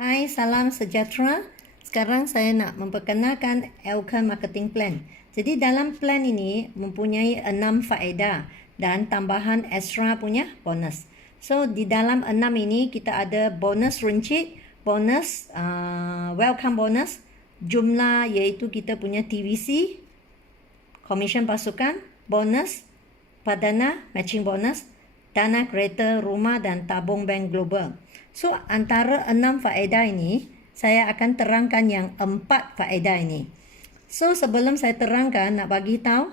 Hai, salam sejahtera. Sekarang saya nak memperkenalkan Elkan Marketing Plan. Jadi dalam plan ini mempunyai 6 faedah dan tambahan extra punya bonus. So di dalam 6 ini kita ada bonus runcit, bonus welcome bonus, jumlah iaitu kita punya TVC, komisen pasukan, bonus, padana, matching bonus, dana kereta, rumah dan tabung bank global. So, antara 6 faedah ini, saya akan terangkan yang 4 faedah ini. So, sebelum saya terangkan, nak bagi tahu,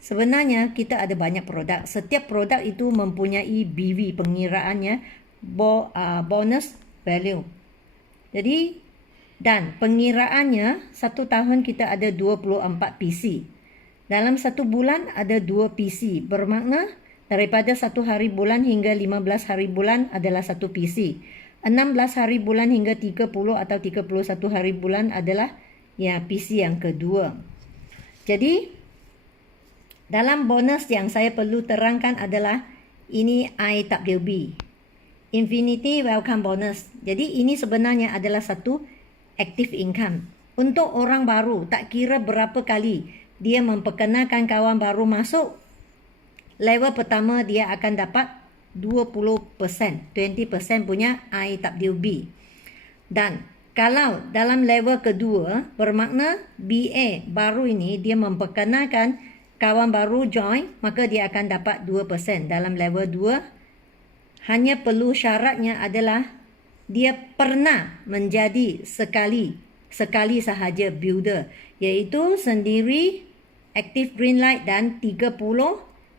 sebenarnya kita ada banyak produk. Setiap produk itu mempunyai BV, pengiraannya, bonus value. Jadi, dan pengiraannya, 1 tahun kita ada 24 PC. Dalam 1 bulan ada 2 PC. Bermakna, daripada 1 hari bulan hingga 15 hari bulan adalah 1 PC. 16 hari bulan hingga 30 atau 31 hari bulan adalah PC yang kedua. Jadi, dalam bonus yang saya perlu terangkan adalah ini IWB, Infinity Welcome Bonus. Jadi, ini sebenarnya adalah satu active income. Untuk orang baru, tak kira berapa kali dia memperkenalkan kawan baru masuk, level pertama dia akan dapat 20% punya IWB. Dan kalau dalam level kedua, bermakna BA baru ini dia memperkenalkan kawan baru join, maka dia akan dapat 2% dalam level 2. Hanya perlu syaratnya adalah dia pernah menjadi sekali sahaja builder, iaitu sendiri, active green light dan 30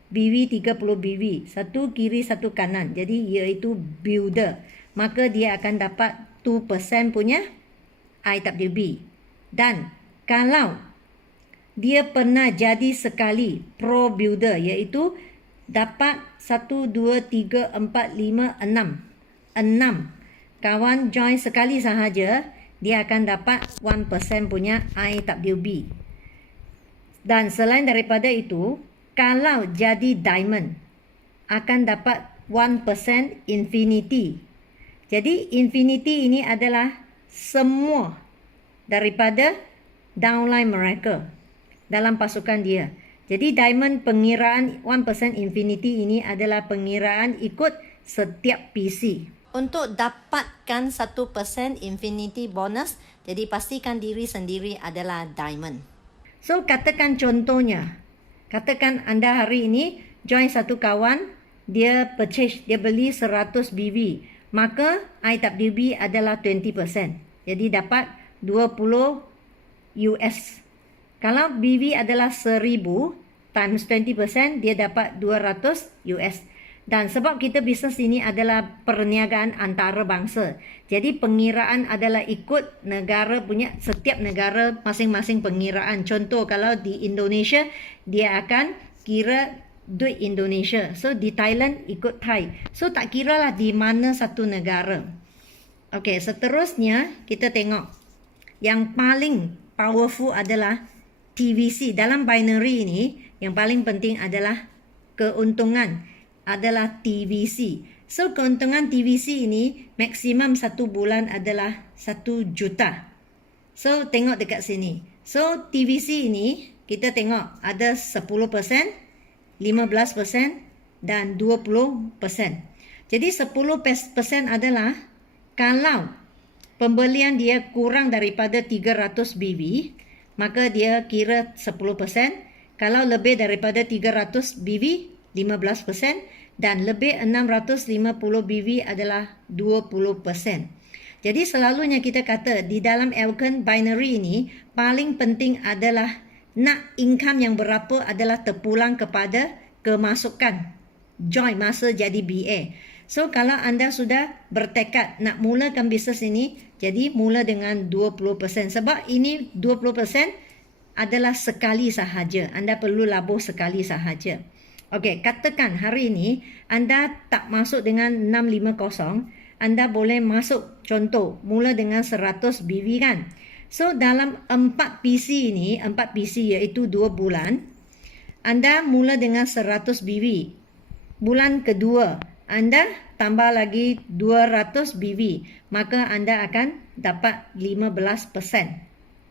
BV, satu kiri satu kanan, jadi iaitu builder, maka dia akan dapat 2% punya IWB. Dan kalau dia pernah jadi sekali pro builder, iaitu dapat 1, 2, 3, 4, 5, 6 kawan join sekali sahaja, dia akan dapat 1% punya IWB. Dan selain daripada itu, kalau jadi diamond, akan dapat 1% infinity. Jadi infinity ini adalah semua daripada downline mereka dalam pasukan dia. Jadi diamond pengiraan 1% infinity ini adalah pengiraan ikut setiap PC. Untuk dapatkan 1% infinity bonus, jadi pastikan diri sendiri adalah diamond. So katakan contohnya, katakan anda hari ini join satu kawan, dia purchase, dia beli 100 BV, maka IWB adalah 20%. Jadi dapat 20 US. Kalau BV adalah 1000 times 20%, dia dapat 200 US. Dan sebab kita bisnes ini adalah perniagaan antarabangsa, jadi pengiraan adalah ikut negara punya, setiap negara masing-masing pengiraan. Contoh kalau di Indonesia, dia akan kira duit Indonesia. So di Thailand ikut Thai. So tak kira lah di mana satu negara. Okey, seterusnya kita tengok. Yang paling powerful adalah TVC. Dalam binary ini, yang paling penting adalah keuntungan adalah TVC. So keuntungan TVC ini maksimum 1 bulan adalah 1 juta. So tengok dekat sini. So TVC ini kita tengok ada 10%, 15% dan 20%. Jadi 10% adalah kalau pembelian dia kurang daripada 300 BV, maka dia kira 10%. Kalau lebih daripada 300 BV, 15%, dan lebih 650 BV adalah 20%. Jadi selalunya kita kata di dalam Elkan binary ini, paling penting adalah nak income yang berapa adalah terpulang kepada kemasukan join masa jadi BA. So kalau anda sudah bertekad nak mulakan bisnes ini, jadi mula dengan 20%. Sebab ini 20% adalah sekali sahaja. Anda perlu labur sekali sahaja. Okey, katakan hari ini anda tak masuk dengan 650, anda boleh masuk contoh mula dengan 100 BV kan. So dalam 4 PC ini, 4 PC iaitu 2 bulan, anda mula dengan 100 BV. Bulan kedua anda tambah lagi 200 BV, maka anda akan dapat 15%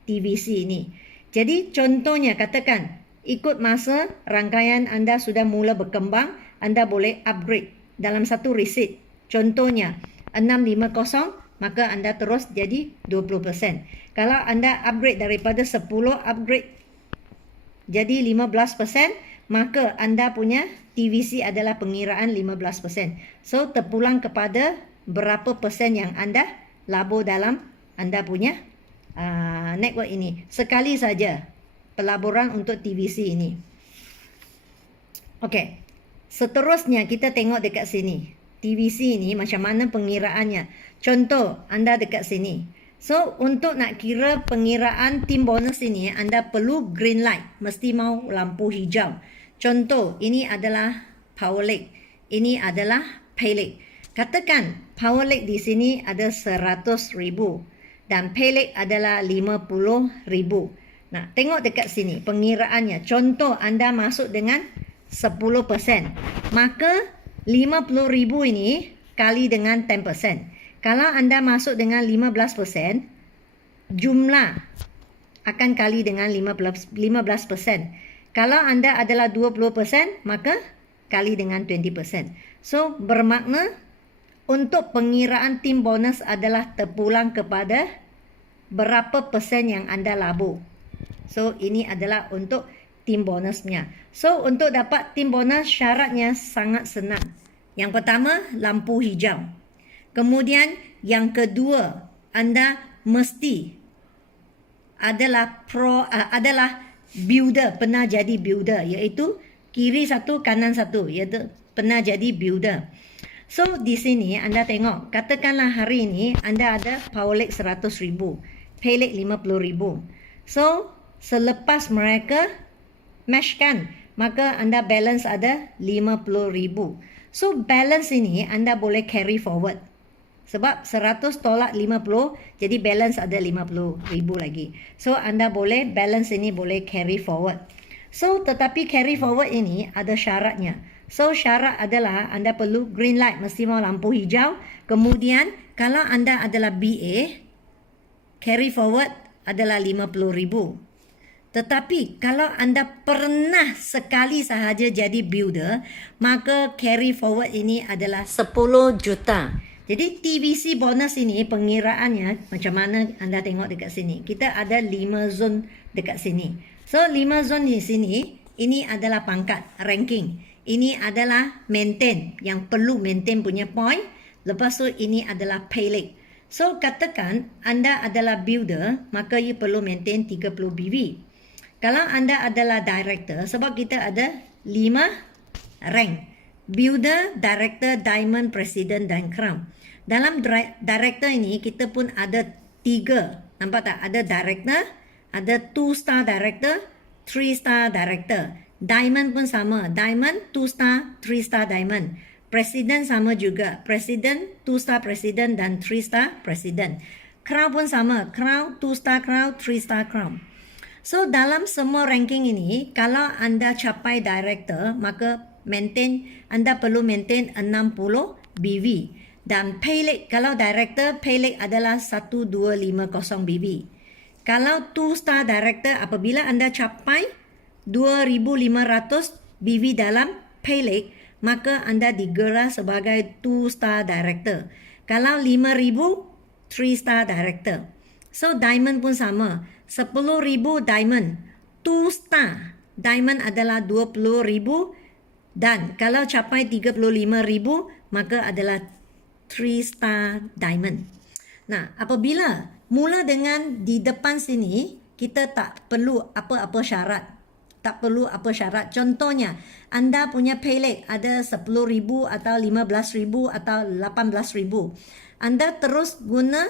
TVC ini. Jadi contohnya katakan ikut masa rangkaian anda sudah mula berkembang, anda boleh upgrade dalam satu resit. Contohnya 650, maka anda terus jadi 20%. Kalau anda upgrade daripada 10 upgrade jadi 15%, maka anda punya TVC adalah pengiraan 15%. So terpulang kepada berapa persen yang anda labur dalam anda punya network ini. Sekali saja pelaburan untuk TVC ini. Okey. Seterusnya kita tengok dekat sini. TVC ini macam mana pengiraannya. Contoh, anda dekat sini. So, untuk nak kira pengiraan tim bonus ini, anda perlu green light. Mesti mau lampu hijau. Contoh, ini adalah power leg. Ini adalah pay leg. Katakan, power leg di sini ada 100,000. Dan pay leg adalah 50,000. Nah, tengok dekat sini pengiraannya. Contoh, anda masuk dengan 10%. Maka 50,000 ini kali dengan 10%. Kalau anda masuk dengan 15%, jumlah akan kali dengan 15%. Kalau anda adalah 20%, maka kali dengan 20%. So, bermakna untuk pengiraan tim bonus adalah terpulang kepada berapa persen yang anda labur. So, ini adalah untuk tim bonusnya. So, untuk dapat tim bonus syaratnya sangat senang. Yang pertama, lampu hijau. Kemudian yang kedua, anda mesti adalah builder, pernah jadi builder, iaitu kiri satu, kanan satu, iaitu pernah jadi builder. So di sini anda tengok, katakanlah hari ini anda ada power leg 100,000, pay leg 50,000. So selepas mereka matchkan, maka anda balance ada 50,000. So balance ini anda boleh carry forward. Sebab 100 tolak 50, jadi balance ada 50,000 lagi. So anda boleh, balance ini boleh carry forward. So tetapi carry forward ini ada syaratnya. So syarat adalah anda perlu green light, mesti mau lampu hijau. Kemudian kalau anda adalah BA, carry forward adalah 50,000. Tetapi kalau anda pernah sekali sahaja jadi builder, maka carry forward ini adalah 10 juta. Jadi TVC bonus ini pengiraannya macam mana anda tengok dekat sini. Kita ada 5 zone dekat sini. So 5 zone di sini, ini adalah pangkat, ranking. Ini adalah maintain, yang perlu maintain punya point. Lepas tu ini adalah pay leg. So katakan anda adalah builder, maka you perlu maintain 30 BV. Kalau anda adalah director, sebab kita ada 5 rank. Builder, director, diamond, president dan crown. Dalam director ini kita pun ada 3. Nampak tak? Ada director, ada 2 star director, 3 star director. Diamond pun sama. Diamond 2 star, 3 star diamond. President sama juga. President 2 star president dan 3 star president. Crown pun sama. Crown 2 star crown, 3 star crown. So dalam semua ranking ini, kalau anda capai director, maka anda perlu maintain 60 BV. Dan pay leg, kalau director, pay leg adalah 1250 BV. Kalau 2 star director, apabila anda capai 2,500 BV dalam pay leg, maka anda digelar sebagai 2 star director. Kalau 5,000, 3 star director. So diamond pun sama. 10,000 diamond. 2 star diamond adalah 20,000. Dan kalau capai 35,000, maka adalah 3 star diamond. Nah, apabila mula dengan di depan sini, kita tak perlu apa-apa syarat. Tak perlu apa syarat. Contohnya, anda punya pay leg ada 10,000 atau 15,000 atau 18,000. Anda terus guna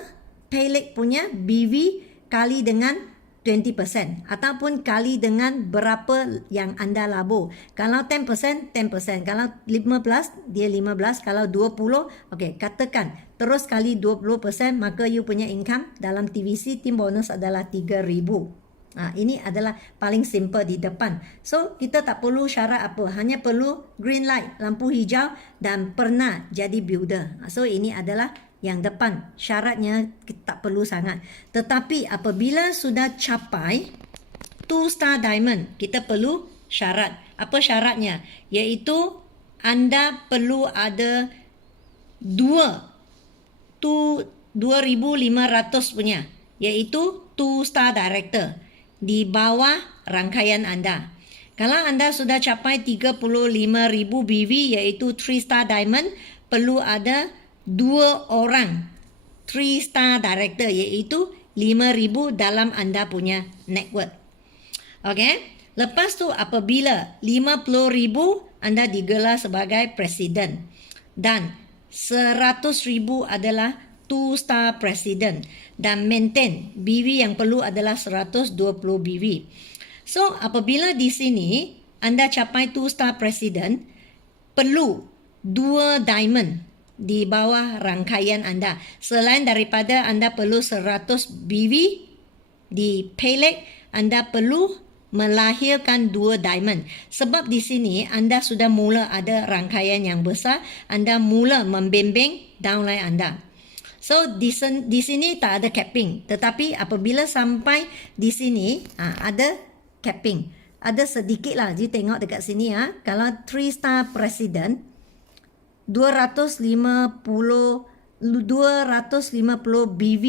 pay leg punya BV kali dengan 20% ataupun kali dengan berapa yang anda labur. Kalau 10%, 10%. Kalau 15, dia 15. Kalau 20, okey, katakan terus kali 20%, maka you punya income dalam TVC tim bonus adalah 3,000. Ini adalah paling simple di depan. So, kita tak perlu syarat apa. Hanya perlu green light, lampu hijau dan pernah jadi builder. So, ini adalah yang depan. Syaratnya tak perlu sangat. Tetapi apabila sudah capai 2 star diamond, kita perlu syarat. Apa syaratnya? Iaitu anda perlu ada 2,500 punya. Iaitu 2 star director di bawah rangkaian anda. Kalau anda sudah capai 35,000 BV iaitu 3 star diamond, perlu ada 2 orang 3 star director iaitu 5,000 dalam anda punya network. Okey, lepas tu apabila 50,000 anda digelar sebagai presiden dan 100,000 adalah 2 star president dan maintain BV yang perlu adalah 120 BV. So, apabila di sini anda capai 2 star president, perlu 2 diamond di bawah rangkaian anda. Selain daripada anda perlu 100 BV di Peleg, anda perlu melahirkan 2 diamond. Sebab di sini anda sudah mula ada rangkaian yang besar, anda mula membimbing downline anda. So, di sini tak ada capping. Tetapi apabila sampai di sini, ada capping. Ada sedikit lah. Jadi tengok dekat sini. Kalau 3 star president, 250 BV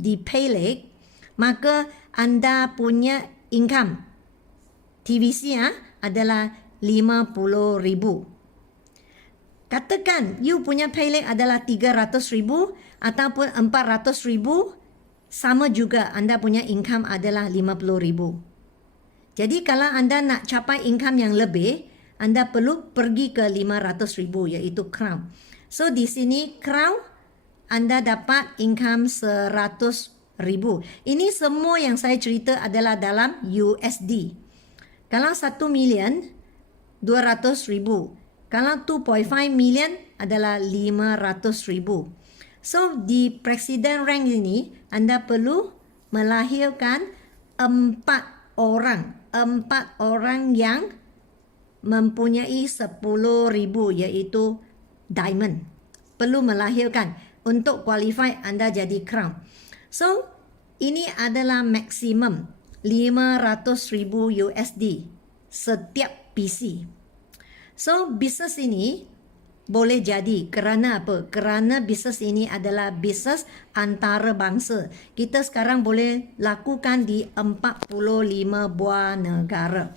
di Peleg, maka anda punya income TVC adalah 50,000. Katakan you punya Peleg adalah 300,000 ataupun 400,000, sama juga anda punya income adalah 50,000. Jadi kalau anda nak capai income yang lebih, anda perlu pergi ke 500,000 iaitu crown. So di sini crown anda dapat income 100,000. Ini semua yang saya cerita adalah dalam USD. Kalau 1 million 200,000. Kalau 2.5 million adalah 500,000. So, di presiden rank ini, anda perlu melahirkan 4 orang. 4 orang yang mempunyai 10,000 iaitu diamond. Perlu melahirkan untuk qualify anda jadi crown. So, ini adalah maksimum 500,000 USD setiap PC. So, bisnes ini boleh jadi kerana apa? Kerana bisnes ini adalah bisnes antarabangsa. Kita sekarang boleh lakukan di 45 buah negara.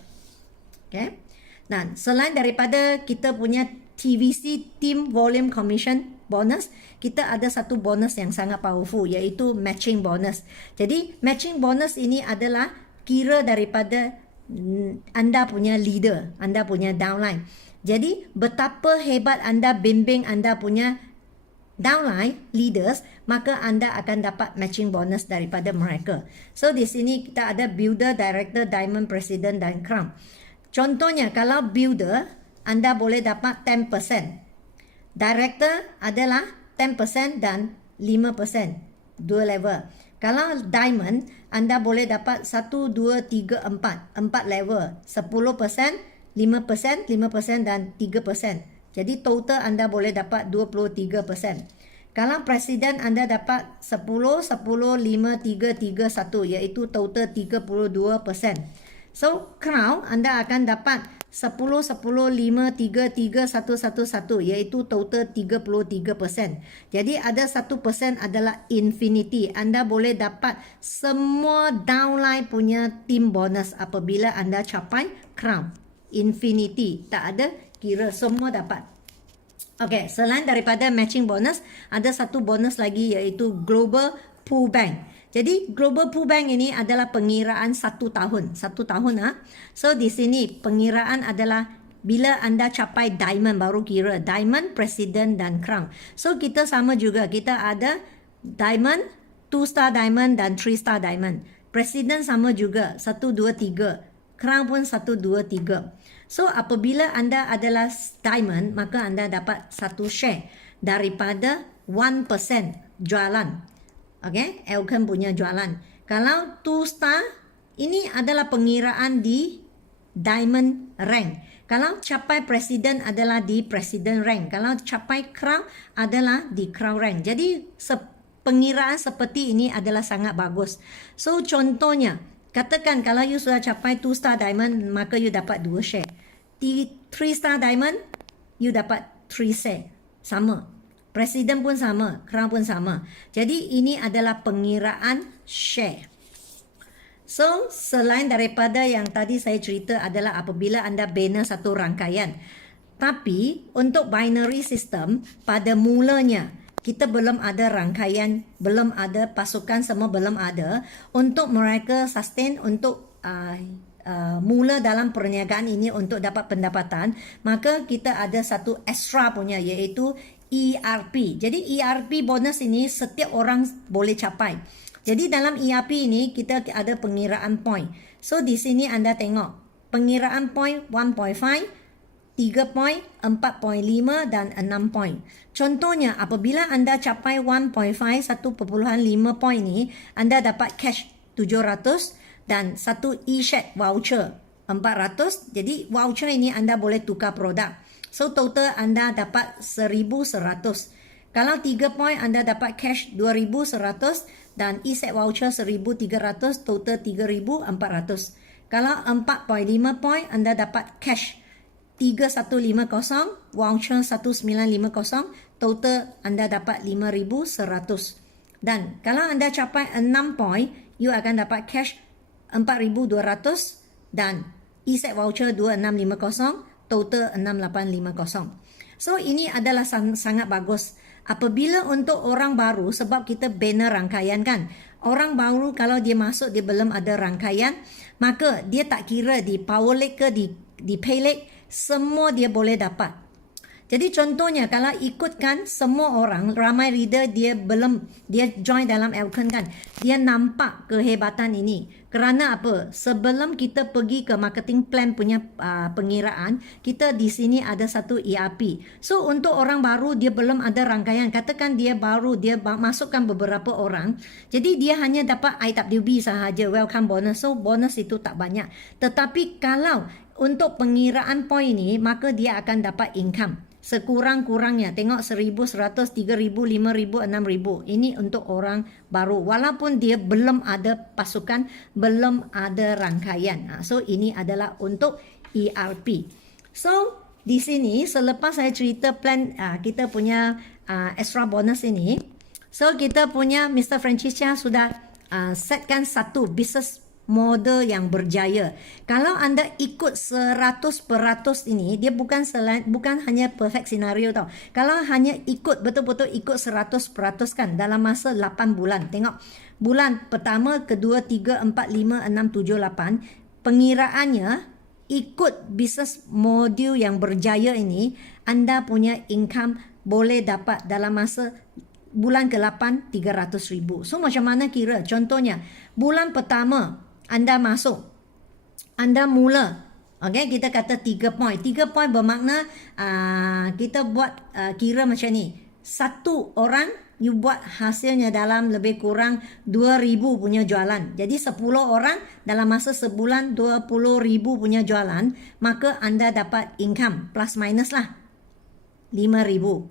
Okay? Dan selain daripada kita punya TVC Team Volume Commission bonus, kita ada satu bonus yang sangat powerful iaitu matching bonus. Jadi matching bonus ini adalah kira daripada anda punya leader, anda punya downline. Jadi betapa hebat anda bimbing anda punya downline leaders, maka anda akan dapat matching bonus daripada mereka. So di sini kita ada builder, director, diamond, president dan crown. Contohnya kalau builder, anda boleh dapat 10%. Director adalah 10% dan 5%. 2 level. Kalau diamond, anda boleh dapat 1, 2, 3, 4. 4 level. 10%, 5%, 5% dan 3%. Jadi total anda boleh dapat 23%. Kalau presiden anda dapat 10, 10, 5, 3, 3, 1 iaitu total 32%. So, crown anda akan dapat 10, 10, 5, 3, 3, 1, 1, 1 iaitu total 33%. Jadi ada 1% adalah infinity. Anda boleh dapat semua downline punya team bonus apabila anda capai crown. Infinity. Tak ada kira, semua dapat. Okey, selain daripada matching bonus, ada satu bonus lagi iaitu Global Pool Bank. Jadi Global Pool Bank ini adalah pengiraan 1 tahun. 1 tahun. So di sini pengiraan adalah bila anda capai diamond baru kira. Diamond, president dan crown. So kita sama juga. Kita ada diamond, 2 star diamond dan 3 star diamond. President sama juga. 1, 2, 3. Crown pun 1, 2, 3. So apabila anda adalah diamond, maka anda dapat 1 share daripada 1% jualan. Okay, Elkan punya jualan. Kalau 2 star, Ini adalah pengiraan di diamond rank. Kalau capai presiden adalah di president rank. Kalau capai crown adalah di crown rank. Jadi pengiraan seperti ini adalah sangat bagus. So contohnya, katakan kalau you sudah capai 2 star diamond, maka you dapat 2 share. 3 star diamond, you dapat 3 share. Sama. Presiden pun sama, crown pun sama. Jadi ini adalah pengiraan share. So, selain daripada yang tadi saya cerita adalah apabila anda bina satu rangkaian. Tapi, untuk binary system, pada mulanya, kita belum ada rangkaian, belum ada pasukan, semua belum ada. Untuk mereka sustain, untuk mula dalam perniagaan ini untuk dapat pendapatan, maka kita ada satu extra punya, iaitu ERP. Jadi, ERP bonus ini setiap orang boleh capai. Jadi dalam ERP ini kita ada pengiraan point. So di sini anda tengok pengiraan point 1.5, 3 point, 4.5 dan 6 point. Contohnya apabila anda capai 1.5, 1.5 point ni, anda dapat cash 700 dan satu e-share voucher 400. Jadi voucher ini anda boleh tukar produk. So total anda dapat 1,100. Kalau 3 point anda dapat cash 2,100 dan e-set voucher 1,300, total 3,400. Kalau 4.5 point anda dapat cash 3,150, voucher 1,950, total anda dapat 5,100. Dan kalau anda capai 6 point, you akan dapat cash 4,200 dan e-set voucher 2,650, total 6,850. So ini adalah sangat bagus. Apabila untuk orang baru, sebab kita bina rangkaian kan, orang baru kalau dia masuk dia belum ada rangkaian, maka dia tak kira di power leg ke di pay leg, semua dia boleh dapat. Jadi contohnya kalau ikutkan semua orang, ramai reader dia join dalam Elkern kan, dia nampak kehebatan ini. Kerana apa? Sebelum kita pergi ke marketing plan punya pengiraan, kita di sini ada satu ERP. So untuk orang baru dia belum ada rangkaian, katakan dia baru, dia masukkan beberapa orang, jadi dia hanya dapat IWB sahaja, welcome bonus. So bonus itu tak banyak. Tetapi kalau untuk pengiraan point ini, maka dia akan dapat income. Sekurang-kurangnya, tengok 1,100, 3,000, 5,000, 6,000. Ini untuk orang baru. Walaupun dia belum ada pasukan, belum ada rangkaian. So, ini adalah untuk ERP. So, di sini selepas saya cerita plan kita punya extra bonus ini. So, kita punya Mr. Francis Chia sudah setkan satu business model yang berjaya. Kalau anda ikut 100% ini, dia bukan hanya perfect scenario tau. Kalau hanya ikut betul-betul ikut 100% kan dalam masa 8 bulan. Tengok bulan pertama, kedua, 3, 4, 5, 6, 7, 8, pengiraannya ikut business model yang berjaya ini, anda punya income boleh dapat dalam masa bulan ke-8 300,000. So macam mana kira? Contohnya bulan pertama anda masuk, anda mula, okay, kita kata 3 point. 3 point bermakna kita buat kira macam ni. Satu orang, you buat hasilnya dalam lebih kurang 2,000 punya jualan. Jadi 10 orang dalam masa sebulan 20,000 punya jualan, maka anda dapat income plus minus lah 5,000.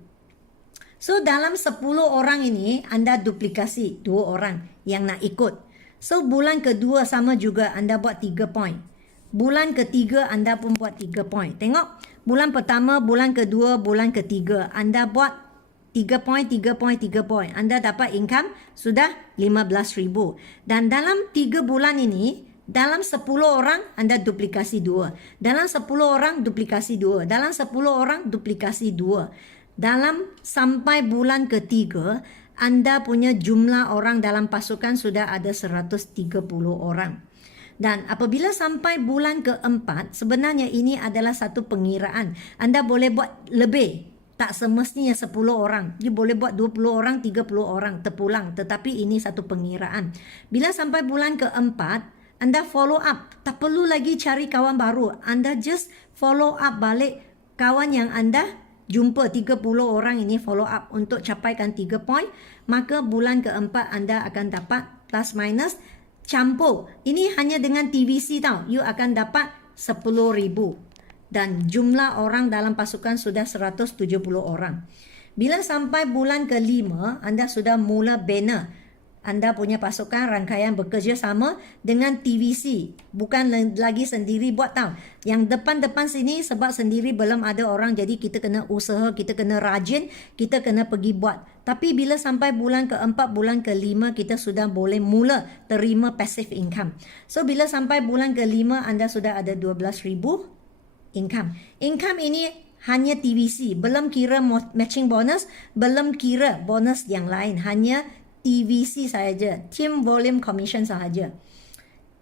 So dalam 10 orang ini, anda duplikasi 2 orang yang nak ikut. So bulan kedua sama juga anda buat 3 point. Bulan ketiga anda pun buat 3 point. Tengok bulan pertama, bulan kedua, bulan ketiga anda buat 3 point, 3 point, 3 point. Anda dapat income sudah 15,000. Dan dalam 3 bulan ini, dalam 10 orang anda duplikasi 2. Dalam 10 orang duplikasi 2. Dalam 10 orang duplikasi 2. Dalam sampai bulan ketiga, anda punya jumlah orang dalam pasukan sudah ada 130 orang. Dan apabila sampai bulan keempat, sebenarnya ini adalah satu pengiraan. Anda boleh buat lebih. Tak semestinya 10 orang. You boleh buat 20 orang, 30 orang terpulang. Tetapi ini satu pengiraan. Bila sampai bulan keempat, anda follow up. Tak perlu lagi cari kawan baru. Anda just follow up balik kawan yang anda jumpa 30 orang ini, follow up untuk capaikan 3 point, maka bulan keempat anda akan dapat plus minus campur. Ini hanya dengan TVC tau. You akan dapat 10,000. Dan jumlah orang dalam pasukan sudah 170 orang. Bila sampai bulan ke-5, anda sudah mula bina anda punya pasukan rangkaian bekerja sama dengan TVC. Bukan lagi sendiri buat tau. Yang depan-depan sini sebab sendiri belum ada orang, jadi kita kena usaha, kita kena rajin, kita kena pergi buat. Tapi bila sampai bulan ke-4, bulan ke-5, kita sudah boleh mula terima passive income. So bila sampai bulan ke-5, anda sudah ada 12,000 income. Income ini hanya TVC, belum kira matching bonus, belum kira bonus yang lain, hanya TVC sahaja, team volume commission sahaja.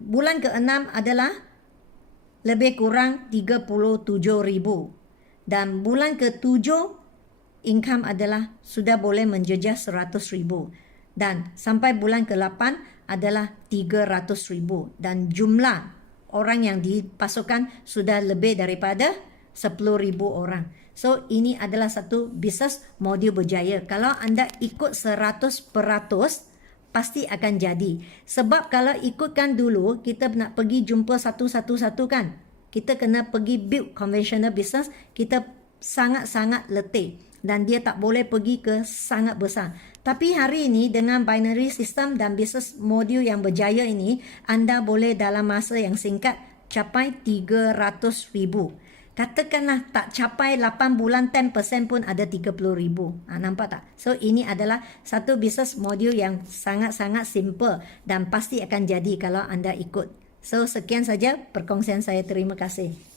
Bulan ke-6 adalah lebih kurang 37,000 dan bulan ke-7 income adalah sudah boleh menjejah 100,000 dan sampai bulan ke-8 adalah 300,000 dan jumlah orang yang dipasukan sudah lebih daripada 10,000 orang. So, ini adalah satu bisnes modul berjaya. Kalau anda ikut 100%, pasti akan jadi. Sebab kalau ikutkan dulu, kita nak pergi jumpa satu-satu kan. Kita kena pergi build conventional business, kita sangat-sangat letih. Dan dia tak boleh pergi ke sangat besar. Tapi hari ini dengan binary system dan bisnes modul yang berjaya ini, anda boleh dalam masa yang singkat capai 300,000. Katakanlah tak capai 8 bulan 10% pun ada 30,000. Nampak tak? So ini adalah satu bisnes modul yang sangat-sangat simple dan pasti akan jadi kalau anda ikut. So sekian saja perkongsian saya. Terima kasih.